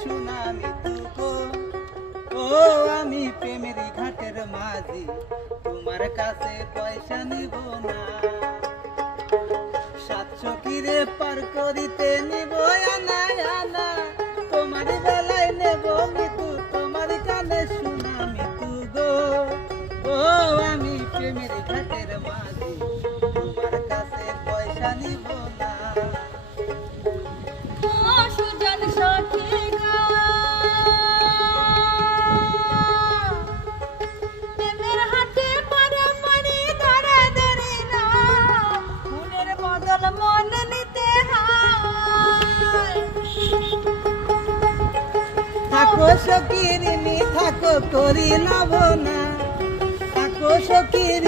শোনা মিতু গো। ও আমি প্রেমের ঘাটের মাঝি, তোমার কাছে পয়সা নিব না। 700 কিরে পার করিতে নিব আনা আনা, তোমার বেলায় নেব মিতু, তোমার কানে শোনা মিতু গো। ও আমি প্রেমের ঘাটের মাঝি, তোমার কাছে পয়সা নিব না। সুজন সখী গো, প্রেমের হাতে পারাপারি ধরাধরি না, মনের বদল মন নিতে হয়। থাকো সখীর নি থাকো করি নব না, থাকো সখীর